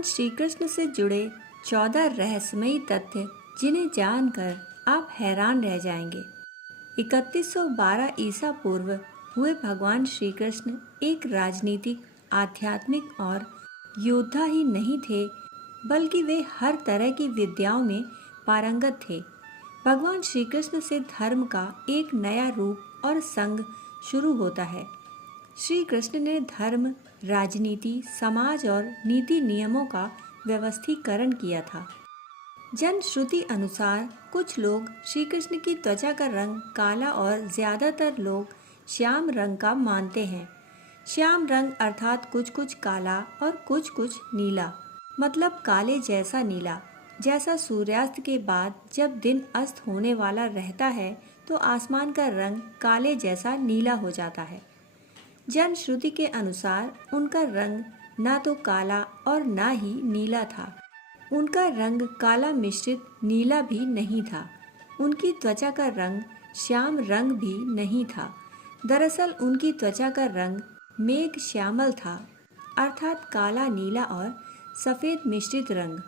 भगवान श्री कृष्ण से जुड़े 14 रहस्यमयी तथ्य जिन्हें जानकर आप हैरान रह जाएंगे। 3112 ईसा पूर्व हुए भगवान श्री कृष्ण एक राजनीतिक, आध्यात्मिक और योद्धा ही नहीं थे, बल्कि वे हर तरह की विद्याओं में पारंगत थे। भगवान श्री कृष्ण से धर्म का एक नया रूप और संघ शुरू होता है। श्री कृष्ण ने धर्म, राजनीति, समाज और नीति नियमों का व्यवस्थीकरण किया था। जन श्रुति अनुसार कुछ लोग श्री कृष्ण की त्वचा का रंग काला और ज्यादातर लोग श्याम रंग का मानते हैं। श्याम रंग अर्थात कुछ कुछ काला और कुछ कुछ नीला, मतलब काले जैसा नीला। जैसा सूर्यास्त के बाद जब दिन अस्त होने वाला रहता है तो आसमान का रंग काले जैसा नीला हो जाता है। जन श्रुति के अनुसार उनका रंग ना तो काला और ना ही नीला था। उनका रंग काला मिश्रित नीला भी नहीं था। उनकी त्वचा का रंग श्याम रंग भी नहीं था। दरअसल उनकी त्वचा का रंग मेघ श्यामल था, अर्थात काला, नीला और सफेद मिश्रित रंग।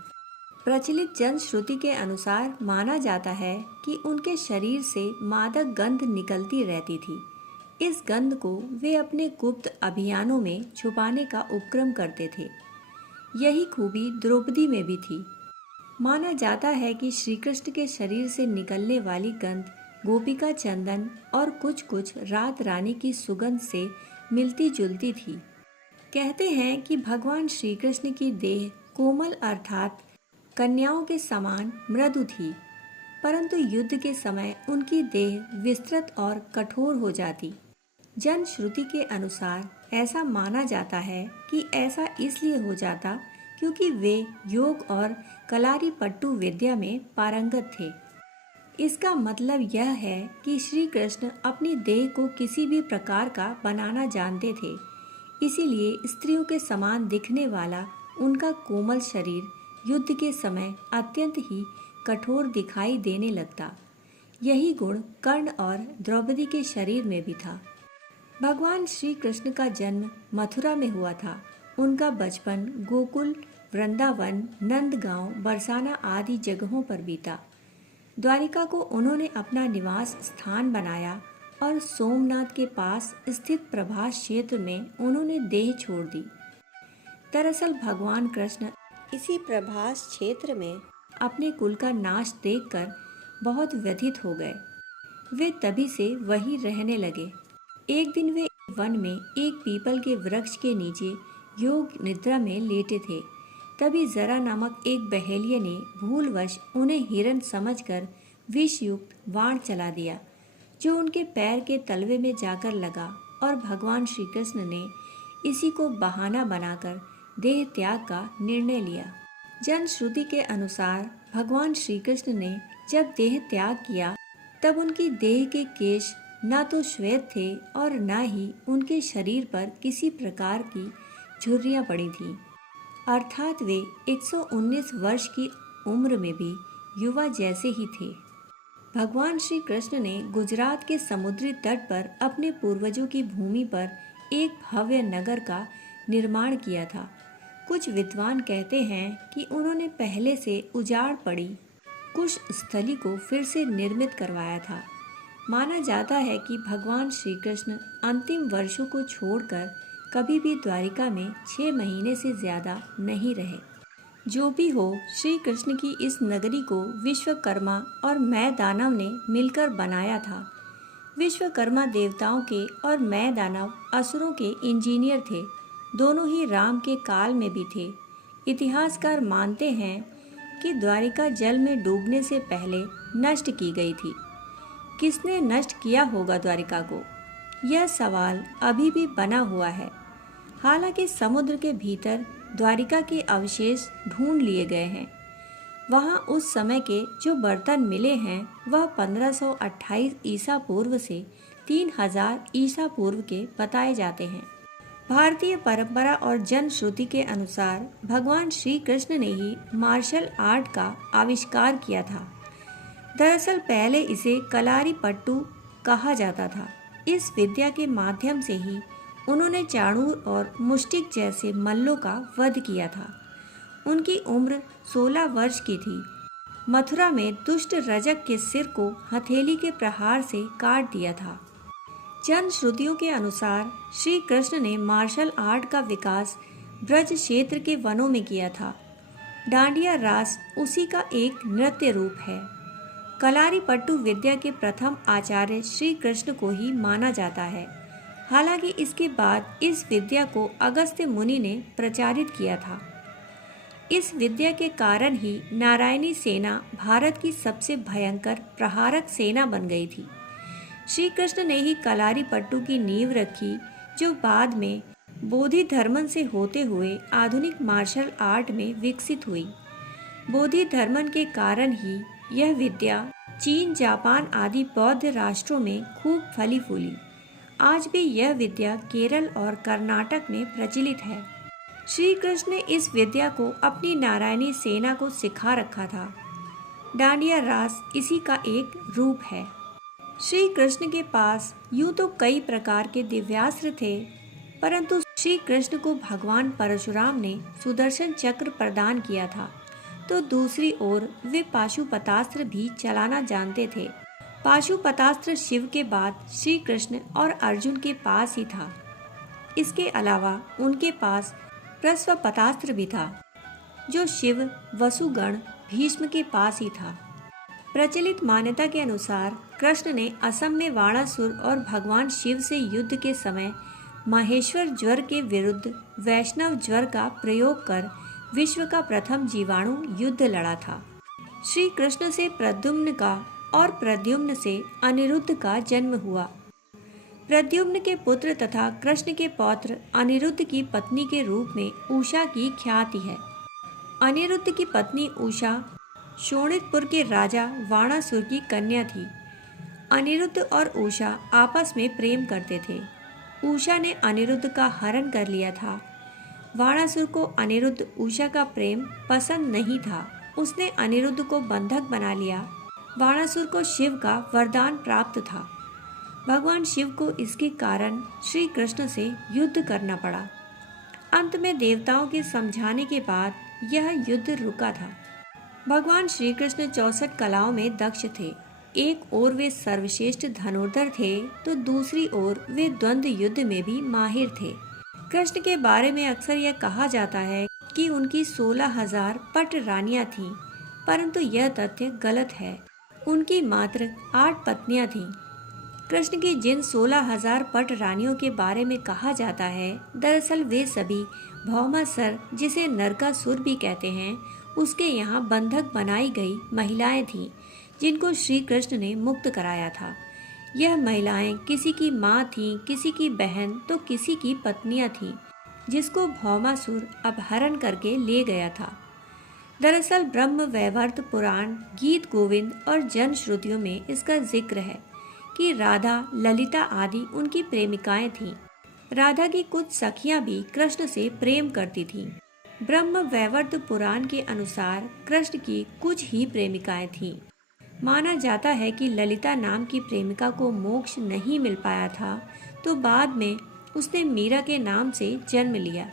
प्रचलित जन श्रुति के अनुसार माना जाता है कि उनके शरीर से मादक गंध निकलती रहती थी। इस गंध को वे अपने गुप्त अभियानों में छुपाने का उपक्रम करते थे। यही खूबी द्रौपदी में भी थी। माना जाता है कि श्री कृष्ण के शरीर से निकलने वाली गंध गोपिका चंदन और कुछ कुछ रात रानी की सुगंध से मिलती जुलती थी। कहते हैं कि भगवान श्री कृष्ण की देह कोमल अर्थात कन्याओं के समान मृदु थी, परंतु युद्ध के समय उनकी देह विस्तृत और कठोर हो जाती। जन श्रुति के अनुसार ऐसा माना जाता है कि ऐसा इसलिए हो जाता क्योंकि वे योग और कलारी पट्टू विद्या में पारंगत थे। इसका मतलब यह है कि श्री कृष्ण अपनी देह को किसी भी प्रकार का बनाना जानते थे। इसीलिए स्त्रियों के समान दिखने वाला उनका कोमल शरीर युद्ध के समय अत्यंत ही कठोर दिखाई देने लगता। यही गुण कर्ण और द्रौपदी के शरीर में भी था। भगवान श्री कृष्ण का जन्म मथुरा में हुआ था। उनका बचपन गोकुल, वृंदावन, नंदगांव, बरसाना आदि जगहों पर बीता। द्वारिका को उन्होंने अपना निवास स्थान बनाया और सोमनाथ के पास स्थित प्रभास क्षेत्र में उन्होंने देह छोड़ दी। दरअसल भगवान कृष्ण इसी प्रभास क्षेत्र में अपने कुल का नाश देखकर बहुत व्यथित हो गए। वे तभी से वहीं रहने लगे। एक दिन वे वन में एक पीपल के वृक्ष के नीचे योग निद्रा में लेटे थे। तभी जरा नामक एक बहेलिया ने भूलवश उन्हें हिरन समझकर विषयुक्त बाण चला दिया, जो उनके पैर के तलवे में जाकर लगा और भगवान श्री कृष्ण ने इसी को बहाना बनाकर देह त्याग का निर्णय लिया। जन श्रुति के अनुसार भगवान श्री कृष्ण ने जब देह त्याग किया तब उनकी देह के केश न तो श्वेत थे और न ही उनके शरीर पर किसी प्रकार की झुर्रियां पड़ी थीं, अर्थात वे 119 वर्ष की उम्र में भी युवा जैसे ही थे। भगवान श्री कृष्ण ने गुजरात के समुद्री तट पर अपने पूर्वजों की भूमि पर एक भव्य नगर का निर्माण किया था। कुछ विद्वान कहते हैं कि उन्होंने पहले से उजाड़ पड़ी कुश स्थली को फिर से निर्मित करवाया था। माना जाता है कि भगवान श्री कृष्ण अंतिम वर्षों को छोड़कर कभी भी द्वारिका में 6 महीने से ज्यादा नहीं रहे। जो भी हो, श्री कृष्ण की इस नगरी को विश्वकर्मा और मैं दानव ने मिलकर बनाया था। विश्वकर्मा देवताओं के और मैं दानव असुरों के इंजीनियर थे। दोनों ही राम के काल में भी थे। इतिहासकार मानते हैं कि द्वारिका जल में डूबने से पहले नष्ट की गई थी। किसने नष्ट किया होगा द्वारिका को, यह सवाल अभी भी बना हुआ है। हालांकि समुद्र के भीतर द्वारिका के अवशेष ढूंढ लिए गए हैं। वहां उस समय के जो बर्तन मिले हैं वह 1528 ईसा पूर्व से 3000 ईसा पूर्व के बताए जाते हैं। भारतीय परंपरा और जन श्रुति के अनुसार भगवान श्री कृष्ण ने ही मार्शल आर्ट का आविष्कार किया था। दरअसल पहले इसे कलारी पट्टू कहा जाता था। इस विद्या के माध्यम से ही उन्होंने चाणूर और मुष्टिक जैसे मल्लों का वध किया था। उनकी उम्र 16 वर्ष की थी। मथुरा में दुष्ट रजक के सिर को हथेली के प्रहार से काट दिया था। जन श्रुतियों के अनुसार श्री कृष्ण ने मार्शल आर्ट का विकास ब्रज क्षेत्र के वनों में किया था। डांडिया रास उसी का एक नृत्य रूप है। कलारीपट्टू विद्या के प्रथम आचार्य श्री कृष्ण को ही माना जाता है। हालांकि इसके बाद इस विद्या को अगस्त्य मुनि ने प्रचारित किया था। इस विद्या के कारण ही नारायणी सेना भारत की सबसे भयंकर प्रहारक सेना बन गई थी। श्री कृष्ण ने ही कलारीपट्टू की नींव रखी, जो बाद में बोधि धर्मन से होते हुए आधुनिक मार्शल आर्ट में विकसित हुई। बोधि धर्मन के कारण ही यह विद्या चीन, जापान आदि बौद्ध राष्ट्रों में खूब फली फूली। आज भी यह विद्या केरल और कर्नाटक में प्रचलित है। श्री कृष्ण ने इस विद्या को अपनी नारायणी सेना को सिखा रखा था। डांडिया रास इसी का एक रूप है। श्री कृष्ण के पास यूं तो कई प्रकार के दिव्यास्त्र थे, परंतु श्री कृष्ण को भगवान परशुराम ने सुदर्शन चक्र प्रदान किया था, तो दूसरी ओर वे पाशुपतास्त्र भी चलाना जानते थे। पाशुपतास्त्र शिव के बाद श्री कृष्ण और अर्जुन के पास ही था। इसके अलावा उनके पास प्रस्वपतास्त्र भी था, जो शिव, वसुगण, भीष्म के पास ही था। प्रचलित मान्यता के अनुसार कृष्ण ने असम में वाणासुर और भगवान शिव से युद्ध के समय माहेश्वर ज्वर के विरुद्ध वैष्णव ज्वर का प्रयोग कर विश्व का प्रथम जीवाणु युद्ध लड़ा था। श्री कृष्ण से प्रद्युम्न का और प्रद्युम्न से अनिरुद्ध का जन्म हुआ। प्रद्युम्न के पुत्र तथा कृष्ण के पौत्र अनिरुद्ध की पत्नी के रूप में उषा की ख्याति है। अनिरुद्ध की पत्नी उषा शोणितपुर के राजा वाणासुर की कन्या थी। अनिरुद्ध और उषा आपस में प्रेम करते थे। उषा ने अनिरुद्ध का हरण कर लिया था। वाणासुर को अनिरुद्ध उषा का प्रेम पसंद नहीं था। उसने अनिरुद्ध को बंधक बना लिया। वाणासुर को शिव का वरदान प्राप्त था। भगवान शिव को इसके कारण श्री कृष्ण से युद्ध करना पड़ा। अंत में देवताओं के समझाने के बाद यह युद्ध रुका था। भगवान श्री कृष्ण 64 कलाओं में दक्ष थे। एक ओर वे सर्वश्रेष्ठ धनुर्धर थे, तो दूसरी ओर वे द्वंद्व युद्ध में भी माहिर थे। कृष्ण के बारे में अक्सर यह कहा जाता है कि उनकी 16,000 पट रानियां थीं, परंतु यह तथ्य गलत है। उनकी मात्र 8 पत्नियां थीं। कृष्ण की जिन 16,000 पट रानियों के बारे में कहा जाता है, दरअसल वे सभी भौमासुर, जिसे नरकासुर भी कहते हैं, उसके यहाँ बंधक बनाई गई महिलाएं थीं, जिनको श्री कृष्ण ने मुक्त कराया था। यह महिलाएं किसी की माँ थीं, किसी की बहन, तो किसी की पत्नियां थीं, जिसको भौमासुर अपहरण करके ले गया था। दरअसल ब्रह्म वैवर्त पुराण, गीत गोविंद और जन श्रुतियों में इसका जिक्र है कि राधा, ललिता आदि उनकी प्रेमिकाएं थीं। राधा की कुछ सखियां भी कृष्ण से प्रेम करती थीं। ब्रह्म वैवर्त पुराण के अनुसार कृष्ण की कुछ ही प्रेमिकाएं थीं। माना जाता है कि ललिता नाम की प्रेमिका को मोक्ष नहीं मिल पाया था, तो बाद में उसने मीरा के नाम से जन्म लिया।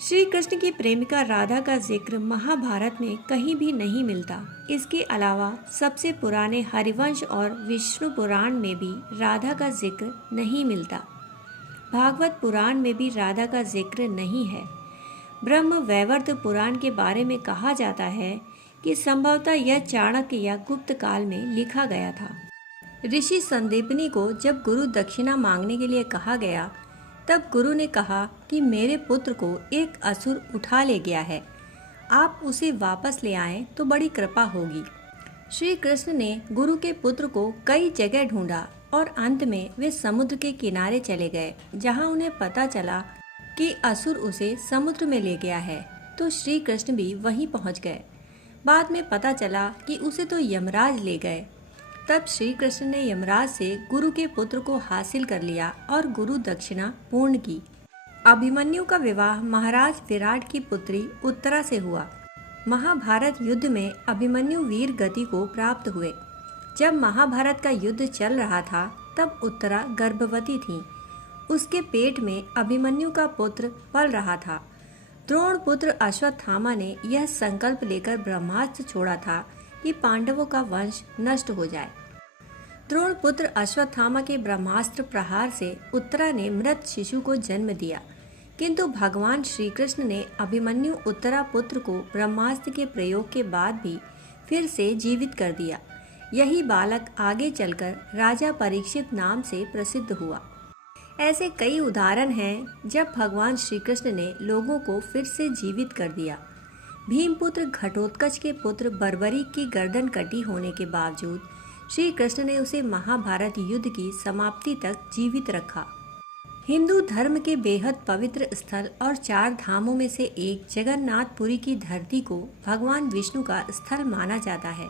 श्री कृष्ण की प्रेमिका राधा का जिक्र महाभारत में कहीं भी नहीं मिलता। इसके अलावा सबसे पुराने हरिवंश और विष्णु पुराण में भी राधा का जिक्र नहीं मिलता। भागवत पुराण में भी राधा का जिक्र नहीं है। ब्रह्म वैवर्त पुराण के बारे में कहा जाता है कि संभवतः यह चाणक्य या गुप्त काल में लिखा गया था। ऋषि संदीपनी को जब गुरु दक्षिणा मांगने के लिए कहा गया, तब गुरु ने कहा कि मेरे पुत्र को एक असुर उठा ले गया है, आप उसे वापस ले आएं तो बड़ी कृपा होगी। श्री कृष्ण ने गुरु के पुत्र को कई जगह ढूंढा और अंत में वे समुद्र के किनारे चले गए, जहां उन्हें पता चला कि असुर उसे समुद्र में ले गया है, तो श्री कृष्ण भी वहीं पहुंच गए। बाद में पता चला कि उसे तो यमराज ले गए। तब श्री कृष्ण ने यमराज से गुरु के पुत्र को हासिल कर लिया और गुरु दक्षिणा पूर्ण की। अभिमन्यु का विवाह महाराज विराट की पुत्री उत्तरा से हुआ। महाभारत युद्ध में अभिमन्यु वीर गति को प्राप्त हुए। जब महाभारत का युद्ध चल रहा था, तब उत्तरा गर्भवती थी। उसके पेट में अभिमन्यु का पुत्र पल रहा था। द्रोण पुत्र अश्वत्थामा ने यह संकल्प लेकर ब्रह्मास्त्र छोड़ा था कि पांडवों का वंश नष्ट हो जाए। द्रोण पुत्र अश्वत्थामा के ब्रह्मास्त्र प्रहार से उत्तरा ने मृत शिशु को जन्म दिया, किंतु भगवान श्री कृष्ण ने अभिमन्यु उत्तरा पुत्र को ब्रह्मास्त्र के प्रयोग के बाद भी फिर से जीवित कर दिया। यही बालक आगे चलकर राजा परीक्षित नाम से प्रसिद्ध हुआ। ऐसे कई उदाहरण हैं जब भगवान श्री कृष्ण ने लोगों को फिर से जीवित कर दिया। भीमपुत्र घटोत्कच के पुत्र बर्बरीक की गर्दन कटी होने के बावजूद श्री कृष्ण ने उसे महाभारत युद्ध की समाप्ति तक जीवित रखा। हिंदू धर्म के बेहद पवित्र स्थल और 4 धामों में से एक जगन्नाथपुरी की धरती को भगवान विष्णु का स्थल माना जाता है।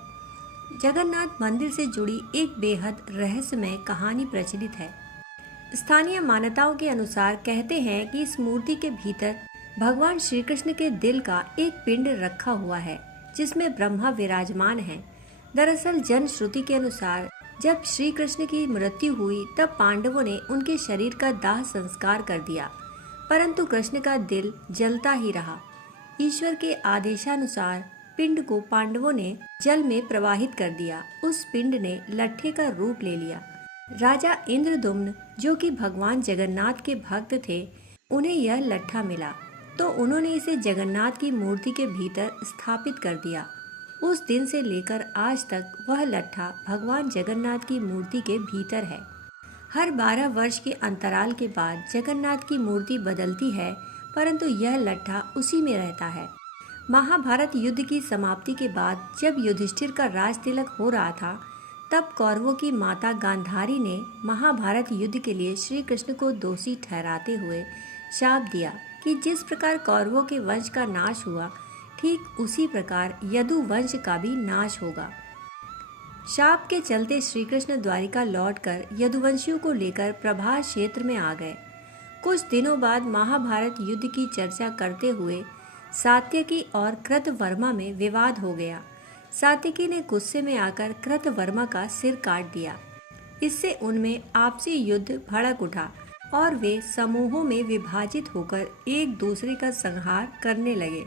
जगन्नाथ मंदिर से जुड़ी एक बेहद रहस्यमय कहानी प्रचलित है। स्थानीय मान्यताओं के अनुसार कहते हैं कि इस मूर्ति के भीतर भगवान श्री कृष्ण के दिल का एक पिंड रखा हुआ है, जिसमें ब्रह्मा विराजमान है। दरअसल जनश्रुति के अनुसार जब श्री कृष्ण की मृत्यु हुई तब पांडवों ने उनके शरीर का दाह संस्कार कर दिया, परंतु कृष्ण का दिल जलता ही रहा। ईश्वर के आदेशानुसार पिंड को पांडवों ने जल में प्रवाहित कर दिया। उस पिंड ने लट्ठे का रूप ले लिया। राजा इंद्रदुम्न, जो कि भगवान जगन्नाथ के भक्त थे, उन्हें यह लट्ठा मिला तो उन्होंने इसे जगन्नाथ की मूर्ति के भीतर स्थापित कर दिया। उस दिन से लेकर आज तक वह लट्ठा भगवान जगन्नाथ की मूर्ति के भीतर है। हर 12 वर्ष के अंतराल के बाद जगन्नाथ की मूर्ति बदलती है, परंतु यह लट्ठा उसी में रहता है। महाभारत युद्ध की समाप्ति के बाद जब युधिष्ठिर का राज तिलक हो रहा था, तब कौरवों की माता गांधारी ने महाभारत युद्ध के लिए श्री कृष्ण को दोषी ठहराते हुए शाप दिया कि जिस प्रकार कौरवों के वंश का नाश हुआ, ठीक उसी प्रकार यदु वंश का भी नाश होगा। शाप के चलते श्री कृष्ण द्वारिका लौटकर यदुवंशियों को लेकर प्रभास क्षेत्र में आ गए। कुछ दिनों बाद महाभारत युद्ध की चर्चा करते हुए सात्यकी और कृतवर्मा में विवाद हो गया। सात्यकी ने गुस्से में आकर कृतवर्मा का सिर काट दिया। इससे उनमें आपसी युद्ध भड़क उठा और वे समूहों में विभाजित होकर एक दूसरे का संहार करने लगे।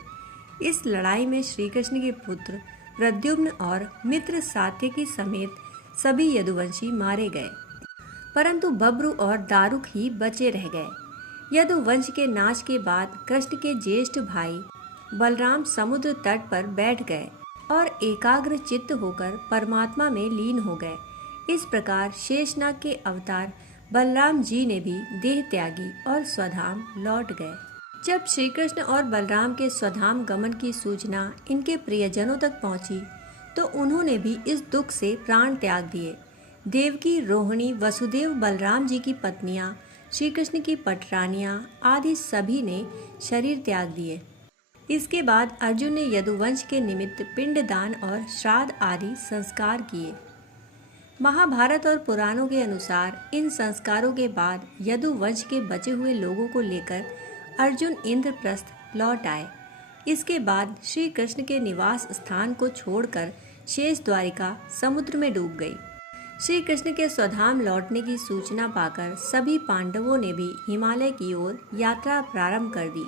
इस लड़ाई में श्री कृष्ण के पुत्र प्रद्युम्न और मित्र सात्यकी समेत सभी यदुवंशी मारे गए, परंतु बब्रु और दारुक ही बचे रह गए। यदुवंश के नाश के बाद कृष्ण के ज्येष्ठ भाई बलराम समुद्र तट पर बैठ गए और एकाग्र चित्त होकर परमात्मा में लीन हो गए। इस प्रकार शेषनाग के अवतार बलराम जी ने भी देह त्यागी और स्वधाम लौट गए। जब श्री कृष्ण और बलराम के स्वधाम गमन की सूचना इनके प्रियजनों तक पहुंची, तो उन्होंने भी इस दुख से प्राण त्याग दिए। देवकी, रोहिणी, वसुदेव, बलराम जी की पत्नियां, श्री कृष्ण की पटरानियां आदि सभी ने शरीर त्याग दिए। इसके बाद अर्जुन ने यदुवंश के निमित्त पिंडदान और श्राद्ध आदि संस्कार किए। महाभारत और पुराणों के अनुसार इन संस्कारों के बाद यदुवंश के बचे हुए लोगों को लेकर अर्जुन इंद्रप्रस्थ लौट आए। इसके बाद श्री कृष्ण के निवास स्थान को छोड़कर शेष द्वारिका समुद्र में डूब गई। श्री कृष्ण के स्वधाम लौटने की सूचना पाकर सभी पांडवों ने भी हिमालय की ओर यात्रा प्रारंभ कर दी।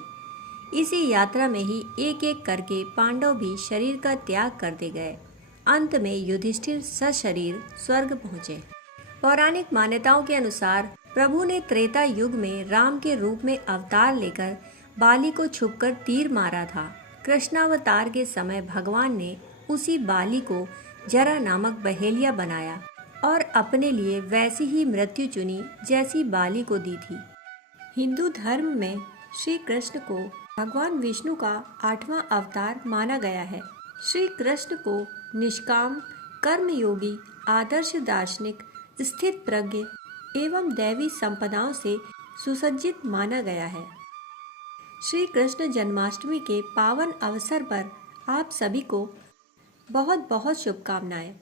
इसी यात्रा में ही एक एक करके पांडव भी शरीर का त्याग करते गए। अंत में युधिष्ठिर सशरीर स्वर्ग पहुँचे। पौराणिक मान्यताओं के अनुसार प्रभु ने त्रेता युग में राम के रूप में अवतार लेकर बाली को छुपकर तीर मारा था। कृष्णावतार के समय भगवान ने उसी बाली को जरा नामक बहेलिया बनाया और अपने लिए वैसी ही मृत्यु चुनी जैसी बाली को दी थी। हिंदू धर्म में श्री कृष्ण को भगवान विष्णु का 8वां अवतार माना गया है। श्री कृष्ण को निष्काम, कर्मयोगी, आदर्श दार्शनिक, स्थित प्रज्ञ एवं दैवी संपदाओं से सुसज्जित माना गया है। श्री कृष्ण जन्माष्टमी के पावन अवसर पर आप सभी को बहुत बहुत शुभकामनाएं।